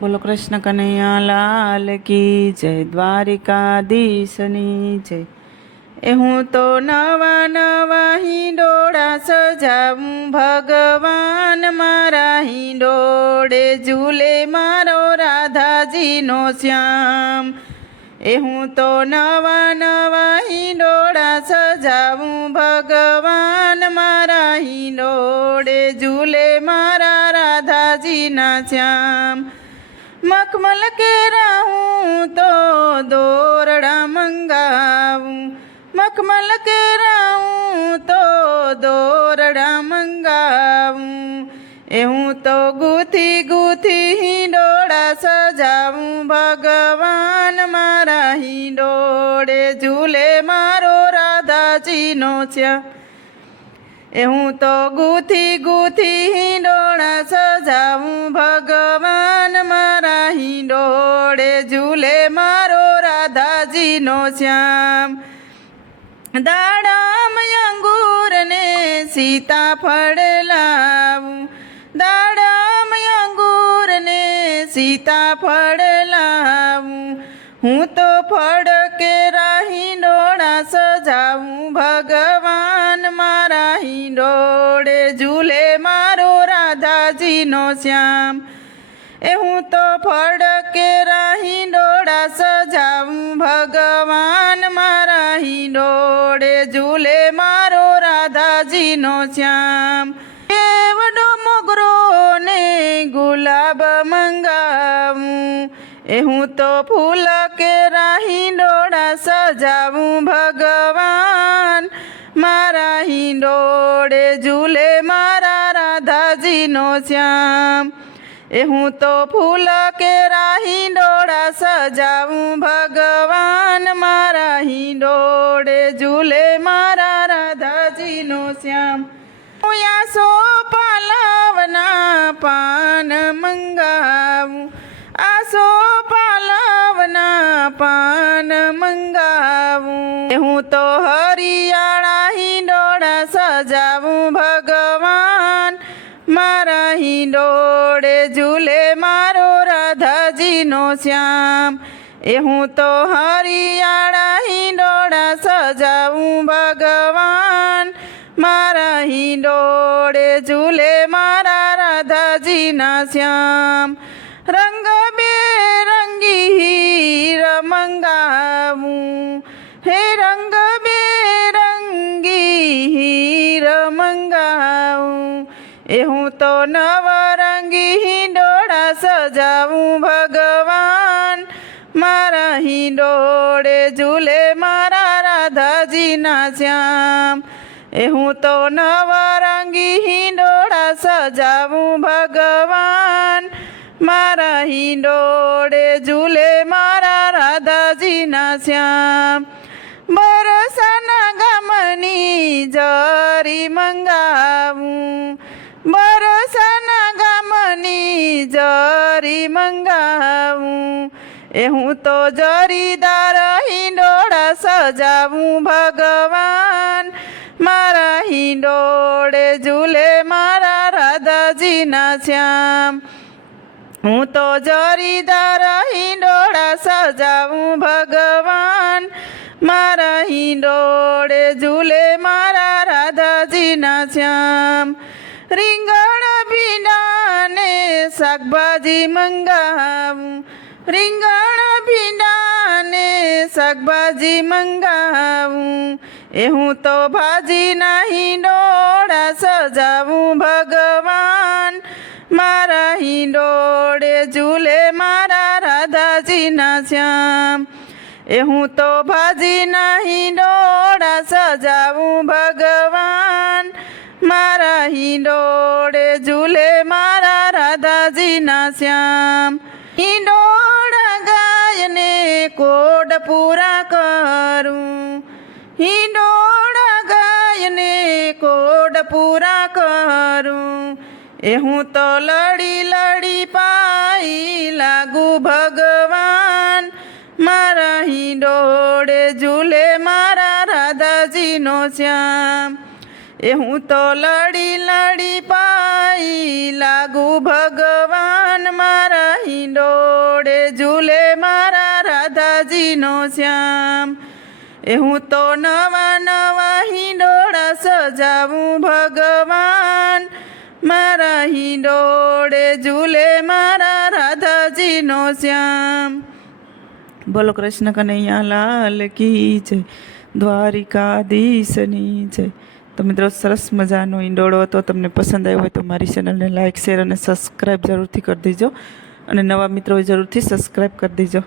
બોલો કૃષ્ણ કનૈયા લાલ કી જય દ્વારિકાધીશની જય. એ હું તો નવા નવા હિંડોળા સજાવું, ભગવાન મારા હિંડોળે ઝૂલે મારો રાધાજીનો શ્યામ. એ હું તો નવા નવા હિંડોળા સજાવું, ભગવાન મારા હિંડોળે ઝૂલે મારા રાધાજીના શ્યામ. મખમલ કેરા હું તો દોરડા મંગાવું. મખમલ કેરા હું તો દોરડા મંગાવું. એ હું તો ગુથી ગુથી હિંડોળા સજાવું. ભગવાન મારા હિંડોળે ઝૂલે મારો રાધાજીનો છે એ હું તો ગૂથી ગુથી હિંડોળા સજાવું. ભગવાન હિંડોળે ઝૂલે મારો રાધાજીનો શ્યામ. દાડામ અંગૂર ને સીતાફળ લાવું. દાડામ અંગૂર ને સીતાફળ લાવું. હું તો ફળ કે ડોળા સજાવું. ભગવાન મારા હિંડોળે ઝૂલે મારો રાધાજીનો શ્યામ. એ હું તો ફળ કે ડોળા સજાવું, ભગવાન મારા હિંડોળે ઝૂલે મારો રાધાજીનો શ્યામ. કેવડો મોગરો ને ગુલાબ મંગાવું, એ હું તો ફૂલ કે રાહી ડોળા સજાવું, ભગવાન મારા હિંડોળે ઝૂલે મારા રાધાજીનો શ્યામ. એ હું તો ફૂલ કે હિંડોળા સજાવું, ભગવાન મારા હિંડોળે ઝૂલે મારા રાધાજીનો શ્યામ. હું યાસો પાલવના પાન મંગાવું આસો પાલવના પાન મંગાવું. હું તો હરિયાળા મારા હિંડોળે ઝૂલે મારો રાધાજીનો શ્યામ. એ હું તો હરિયાળા હિંડોળા સજાવું ભગવાન. મારા હિંડોળે ઝૂલે મારા રાધાજીના શ્યામ. તો નવરંગી હિંડોળા સજાવું ભગવાન. મારા હિંડોળે ઝૂલે મારા રાધાજીના શ્યામ. એ હું તો નવરંગી હિંડોળા સજાવું ભગવાન. મારા હિંડોળે ઝૂલે મારા રાધાજીના શ્યામ. બરસાના ગામની જરી મંગાવું. જરી મંગાવું. એ હું તો જરીદાર હિંડોળા સજાવું ભગવાન. મારા હિંડોળે ઝૂલે મારા રાધાજીના શ્યામ. હું તો જરીદાર હિંડોળા સજાવું ભગવાન. મારા હિંડોળે શાકભાજી મંગાવું, રીંગણ ભીંડાને શાકભાજી મંગાવું. એ હું તો ભાજી નહીં, ડોળા સજાવું ભગવાન. મારા હિંડોળે ઝૂલે મારા રાધાજીના શ્યામ. એ હું તો ભાજી નહીં, ડોળા સજાવું ભગવાન. મારા હિંડોળે શ્યામ હિંડોળ ગાયને કોડ પૂરા કરું. હિંડોળ ગાયને કોડ પૂરા કરું. એ હું તો લડી લડી પાઈ લાગુ ભગવાન. મારા હિંડોળે ઝૂલે મારા રાધાજીનો શ્યામ. એ હું તો લડી લડી પાઈ લાગુ ભગવાન. મારી ડોડે ઝૂલે મારા રાધાજીનો શ્યામ. એ હું તો નવા નવા હિંડોળા સજાવું ભગવાન. મારા હિંડોળે ઝૂલે મારા રાધાજીનો શ્યામ. બોલો કૃષ્ણ કનૈયા, લાલ કી દ્વારિકા દીશની છે તો મિત્રો, સરસ મજાનો ઈંડોળો હતો. તમને પસંદ આવ્યો હોય તો મારી ચેનલને લાઇક શેર અને સબસ્ક્રાઈબ જરૂરથી કરી દેજો. અને નવા મિત્રોએ જરૂરથી સબસ્ક્રાઈબ કરી દેજો.